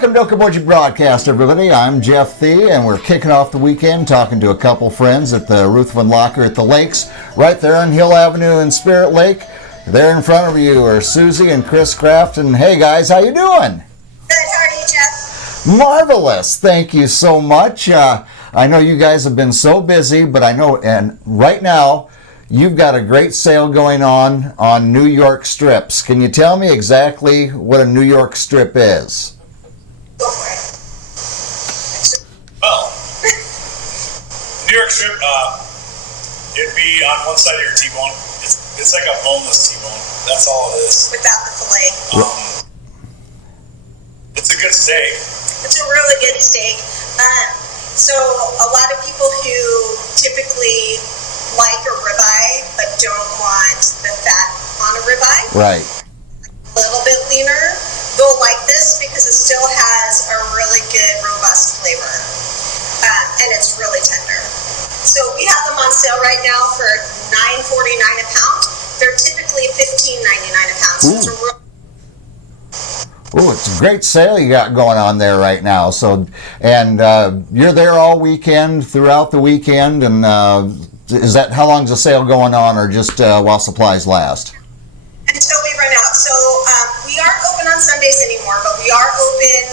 Welcome to Okoboji Broadcast, everybody. I'm Jeff Thee, and we're kicking off the weekend talking to a couple friends at the Ruthven Locker at the Lakes, right there on Hill Avenue in Spirit Lake. There in front of you are Suzie and Chris Kraft, and hey guys, how you doing? Good, how are you, Jeff? Marvelous, thank you so much. I know you guys have been so busy, but I know, and right now, you've got a great sale going on New York strips. Can you tell me exactly what a New York strip is? Go for it. Well, New York strip, it'd be on one side of your T-bone. It's like a boneless T-bone. That's all it is. Without the filet. It's a good steak. It's a really good steak. So a lot of people who typically like a ribeye but don't want the fat on a ribeye, Right. a little bit leaner, they'll like this because it still has a really good robust flavor, and it's really tender. So we have them on sale right now for $9.49 a pound. They're typically $15.99 a pound. So it's a real Oh, it's a great sale you got going on there right now. So, and you're there all weekend, throughout the weekend, and is that, how long's the sale going on, or just while supplies last? until we run out. So we aren't open on Sundays anymore, but we are open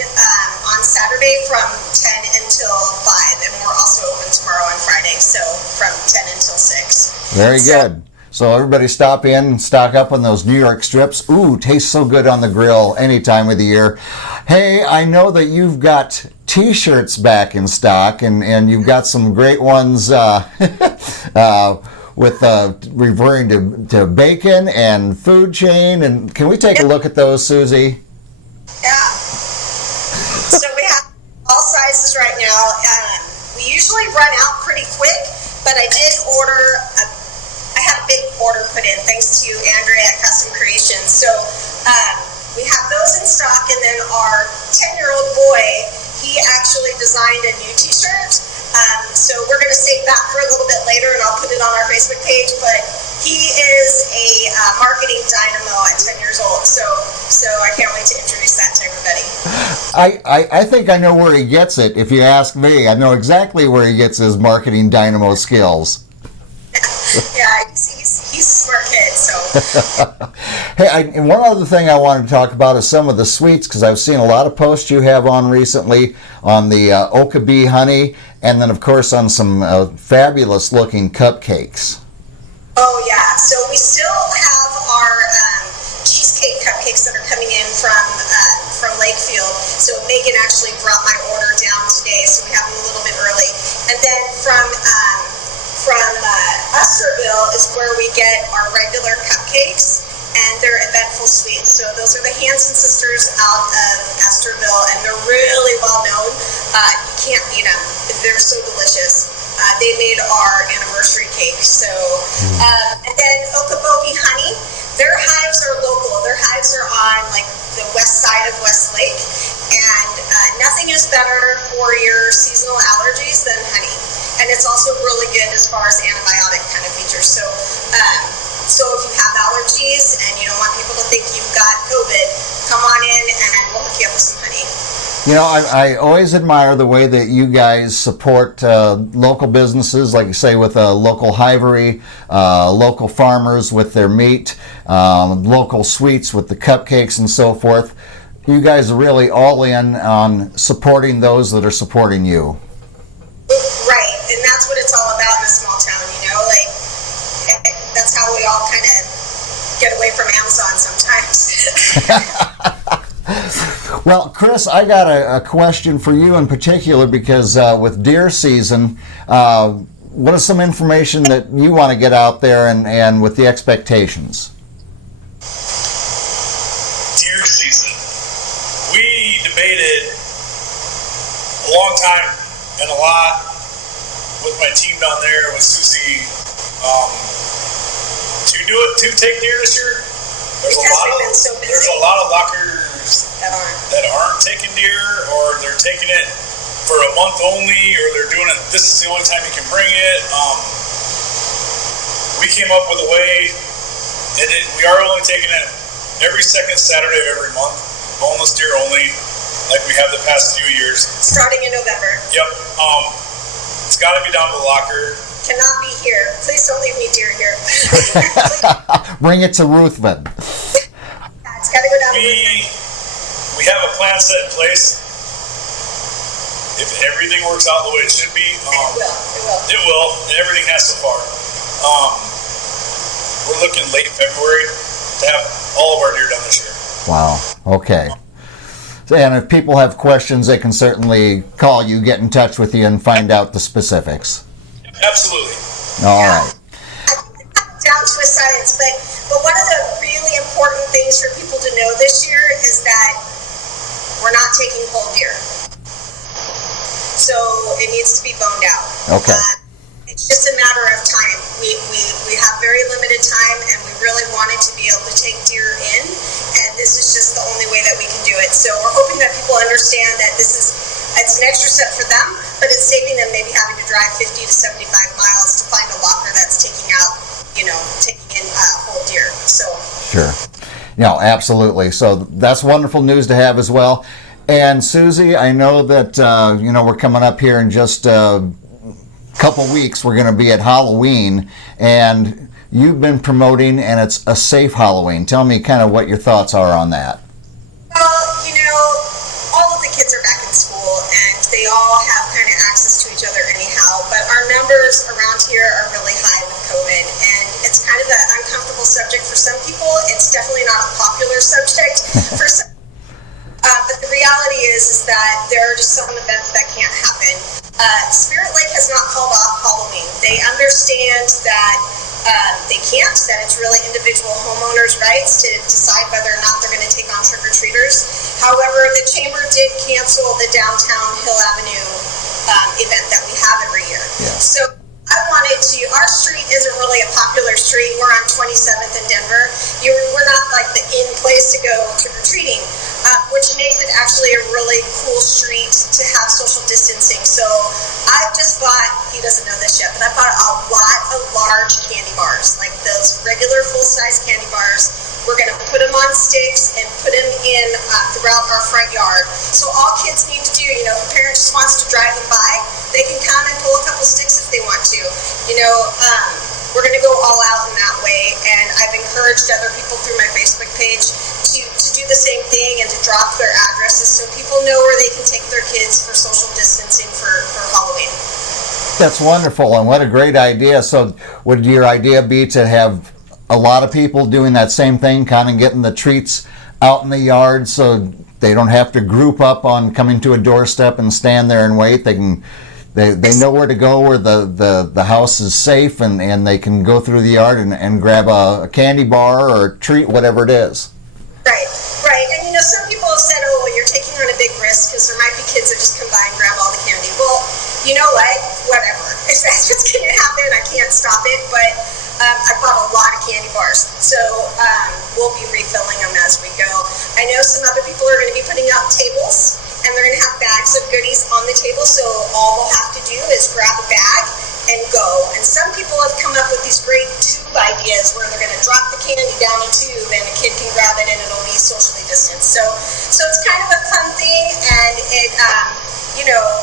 on Saturday from 10 until 5, and we're also open tomorrow on Friday, so from 10 until 6. Very good. So everybody stop in, stock up on those New York strips. Ooh, tastes so good on the grill any time of the year. Hey, I know that you've got T-shirts back in stock, and you've got some great ones with referring to bacon and food chain. And can we take a look at those, Suzie? Yeah. So we have all sizes right now. We usually run out pretty quick, but I did order I had a big order put in thanks to Andrea at Custom Creations. So we have those in stock, and then our 10-year-old boy, he actually designed a new T-shirt. So we're going to save that for a little bit later, and I'll put it on our Facebook page. But he is a marketing dynamo at 10 years old, so I can't wait to introduce that to everybody. I think I know where he gets it. If you ask me, I know exactly where he gets his marketing dynamo skills. Yeah, he's a smart kid, so. Hey, and one other thing I wanted to talk about is some of the sweets, because I've seen a lot of posts you have on recently on the Okoboji honey, and then of course on some fabulous looking cupcakes. Oh yeah, so we still have our cheesecake cupcakes that are coming in from Lakefield. So Megan actually brought my order down today, so we have them a little bit early. And then from Usterville is where we get our regular cupcakes, and they're eventful sweets. So those are the Hanson sisters out of Usterville, and they're really well known. You can't beat them. They're so delicious. They made our anniversary cake. So, and then Okoboji honey, their hives are local. Their hives are on like the west side of Westlake, and nothing is better for your seasonal allergies than honey. And it's also really good as far as antibiotic kind of features. So, so if you have allergies and you don't want people to think you've got COVID, come on in and we'll hook you up with some honey. You know, I always admire the way that you guys support local businesses, like you say, with a local hivery, local farmers with their meat, local sweets with the cupcakes and so forth. You guys are really all in on supporting those that are supporting you. Right, and that's what it's all about in a small town, you know, like, that's how we all kind of get away from Amazon sometimes. Well, Chris, I got a question for you in particular, because with deer season, what is some information that you want to get out there and with the expectations? Deer season. We debated a long time and a lot with my team down there with Suzie to take deer this year. There's a lot of lockers that aren't taking deer, or they're taking it for a month only, or they're doing it, this is the only time you can bring it. We came up with a way, and we are only taking it every second Saturday of every month, boneless deer only. like we have the past few years. Starting in November. Yep. It's got to be down to the locker. Cannot be here. Please don't leave me dear here. Bring it to Ruthven. It's got to go down to Ruthven. We have a plan set in place. If everything works out the way it should be, It will. It will, and everything has so far. We're looking late February to have all of our deer done this year. Wow. Okay. And if people have questions, they can certainly call you, get in touch with you, and find out the specifics. Absolutely. All right. I think it comes down to a science, but one of the really important things for people to know this year is that we're not taking whole deer. So it needs to be boned out. Okay. It's just a matter of time. We have very limited time, and we really wanted to be able to take deer in, and this is just the only way that we can do it. So we're hoping that people understand that it's an extra step for them, but it's saving them maybe having to drive 50 to 75 miles to find a locker that's taking in whole deer. So Sure. No, absolutely. So that's wonderful news to have as well. And Suzie, I know that we're coming up here in just couple weeks. We're going to be at Halloween, and you've been promoting, and it's a safe Halloween. Tell me kind of what your thoughts are on that. Well, all of the kids are back in school, and they all have kind of access to each other anyhow, but our numbers around here are really high with COVID, and it's kind of an uncomfortable subject for some people. It's definitely not a popular subject for some. But the reality is that there are just some events that can't happen. Spirit Lake has not called off Halloween. They understand that they can't, that it's really individual homeowners' rights to decide whether or not they're going to take on trick-or-treaters. However, the Chamber did cancel the downtown Hill Avenue event that we have every year. Yeah. So our street isn't really a popular street. We're on 27th in Denver. We're not like the in place to go trick-or-treating, which makes it actually a really cool street to have social distancing. So I just bought, he doesn't know this yet, but I bought a lot of large candy bars, like those regular full-size candy bars. We're going to put them on sticks and put them in throughout our front yard. So all kids need to do, if a parent just wants to drive them by, they can come and pull a couple sticks if they want to. We're going to go all out in that way, and I've encouraged other people through my Facebook page to do the same thing and to drop their addresses so people know where they can take their kids for social distancing for Halloween. That's wonderful, and what a great idea. So would your idea be to have a lot of people doing that same thing, kind of getting the treats out in the yard so they don't have to group up on coming to a doorstep and stand there and wait? They know where to go, where the house is safe, and they can go through the yard and grab a candy bar or a treat, whatever it is. Right. And some people have said, oh, well, you're taking on a big risk because there might be kids that just come by and grab all the candy. Well, you know what? Whatever. If that's what's going to happen, I can't stop it, but I bought a lot of candy bars, so we'll be refilling them as we go. I know some other people are going to be putting out tables, and they're going to have bags of goodies on the table, so all we'll have to do is grab a bag and go. And some people have come up with these great tube ideas where they're going to drop the candy down a tube, and a kid can grab it, and it'll be socially distanced. So it's kind of a fun thing, and it,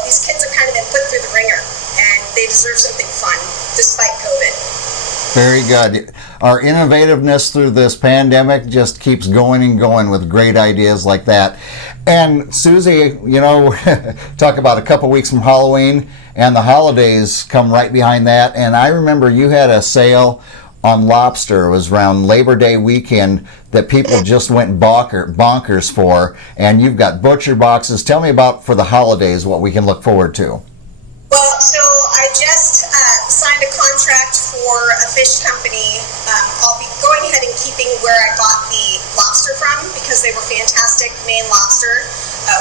these kids have kind of been put through the ringer, and they deserve something fun, despite COVID. Very good. Our innovativeness through this pandemic just keeps going and going with great ideas like that. And Suzie, talk about a couple weeks from Halloween, and the holidays come right behind that. And I remember you had a sale on Lobster. It was around Labor Day weekend that people just went bonkers for. And you've got butcher boxes. Tell me about, for the holidays, what we can look forward to. Well, so I just signed a contract for a fish company. I'll be going ahead and keeping where I got the lobster from because they were fantastic, Maine lobster.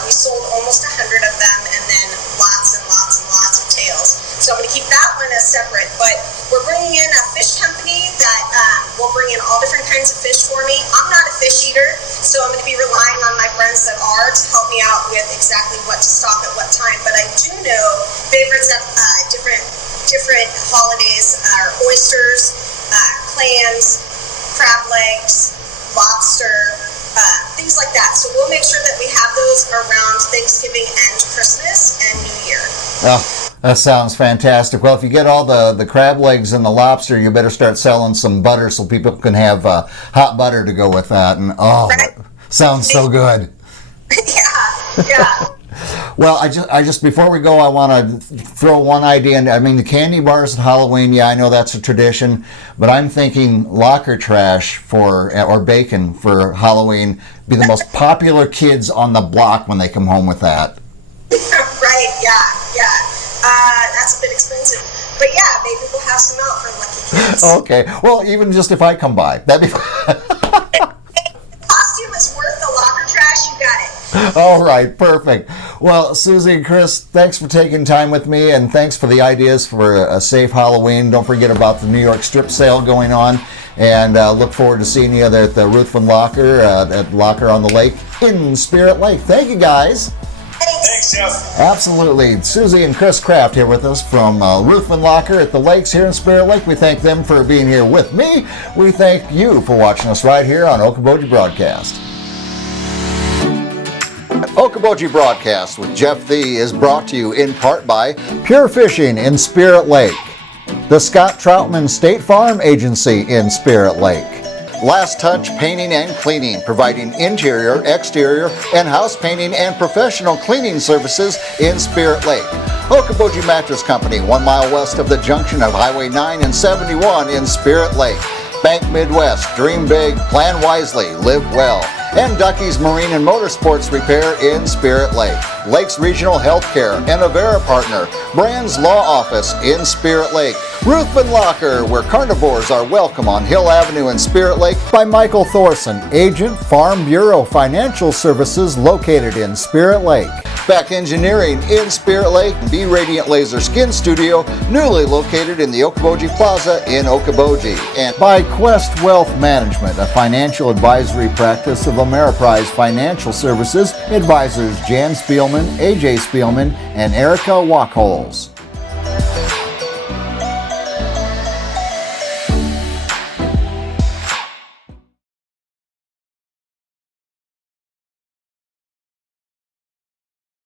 We sold almost 100 of them, and then lots and lots and lots of tails. So I'm going to keep that one as separate. But we're bringing in a fish company that will bring in all different kinds of fish for me. I'm not a fish eater, so I'm going to be relying on my friends that are to help me out with exactly what to stock at what time. But I do know favorites at different holidays are oysters, clams, crab legs, lobster, things like that. So we'll make sure that we have those those around Thanksgiving and Christmas and New Year. Oh, that sounds fantastic. Well, if you get all the crab legs and the lobster, you better start selling some butter so people can have hot butter to go with that. And that sounds so good. Yeah. Well, I just before we go, I want to throw one idea in. I mean, the candy bars at Halloween, yeah, I know that's a tradition, but I'm thinking locker trash or bacon for Halloween be the most popular kids on the block when they come home with that. Right, yeah. That's a bit expensive. But yeah, maybe we'll have some out for lucky kids. Okay, well, even just if I come by, that'd be Costume is worth the locker trash, you got it. All right, perfect. Well, Suzie and Chris, thanks for taking time with me, and thanks for the ideas for a safe Halloween. Don't forget about the New York strip sale going on, and look forward to seeing you there at the Ruthven Locker, at Locker on the Lake in Spirit Lake. Thank you, guys. Thanks, Jeff. Absolutely. Suzie and Chris Kraft here with us from Ruthven Locker at the lakes here in Spirit Lake. We thank them for being here with me. We thank you for watching us right here on Okoboji Broadcast. Okoboji Broadcast with Jeff Thee is brought to you in part by Pure Fishing in Spirit Lake, the Scott Troutman State Farm Agency in Spirit Lake, Last Touch Painting and Cleaning, providing interior, exterior, and house painting and professional cleaning services in Spirit Lake, Okoboji Mattress Company, 1 mile west of the junction of Highway 9 and 71 in Spirit Lake, Bank Midwest, dream big, plan wisely, live well, and Ducky's Marine and Motorsports Repair in Spirit Lake, Lakes Regional Healthcare and Avera Partner, Brand's Law Office in Spirit Lake, Ruthven Locker, where carnivores are welcome on Hill Avenue in Spirit Lake, by Michael Thorson, Agent, Farm Bureau Financial Services located in Spirit Lake, Beck Engineering in Spirit Lake, Be Radiant Laser Skin Studio, newly located in the Okoboji Plaza in Okoboji, and by Quest Wealth Management, a financial advisory practice of Ameriprise Financial Services, advisors Jan Spielman, AJ Spielman, and Erica Wachholz.